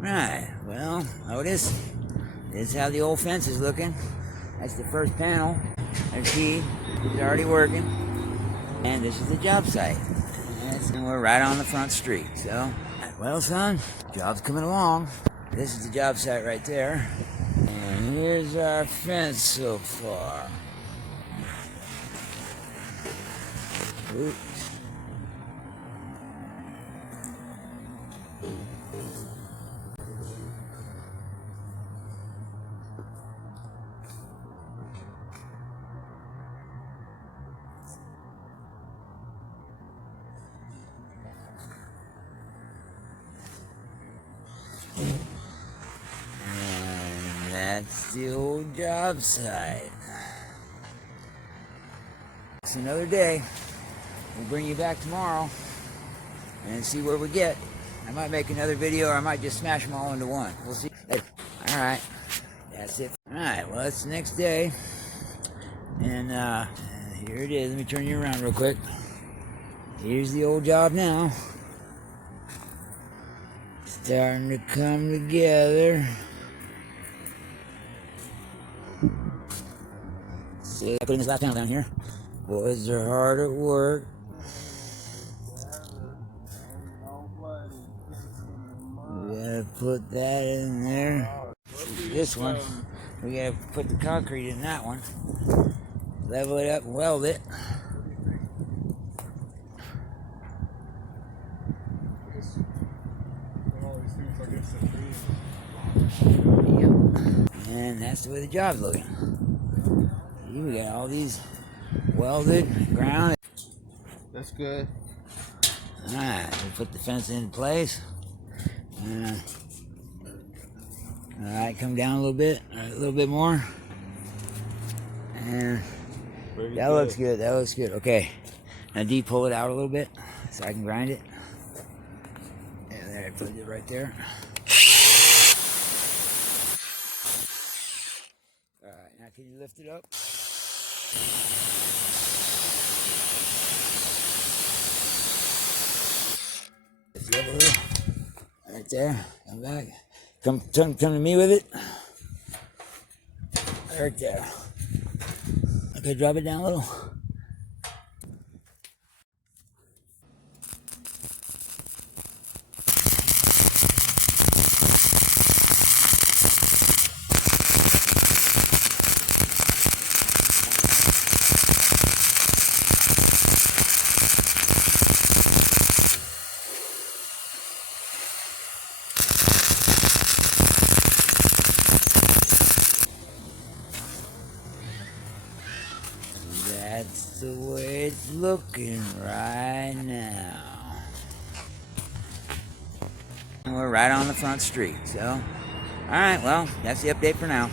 Right, well, notice this is how the old fence is looking. That's the first panel. There's he's already working. And this is the job site. And we're right on the front street. So, well, son, job's coming along. This is the job site right there. And here's our fence so far. Oops. And that's the old job site. It's another day. We'll bring you back tomorrow and see where we get. I might make another video or I might just smash them all into one. We'll see. Alright. That's it. Alright, well, it's the next day. And here it is. Let me turn you around real quick. Here's the old job now. Starting to come together. See, I put in this last panel down here. Boys are hard at work. We gotta put that in there. This one, we gotta put the concrete in that one. Level it up and weld it. Yep. And that's the way the job's looking. See, we got all these welded ground. That's good. Alright, we put the fence in place. Alright, come down a little bit more. And that looks good, that looks good. Okay, now pull it out a little bit so I can grind it. Yeah, there, I put it right there. Alright, now can you lift it up? Right there, come back. Come to me with it. Right there. Okay, drop it down a little. That's the way it's looking right now. And we're right on the front street, so. Alright, well, that's the update for now.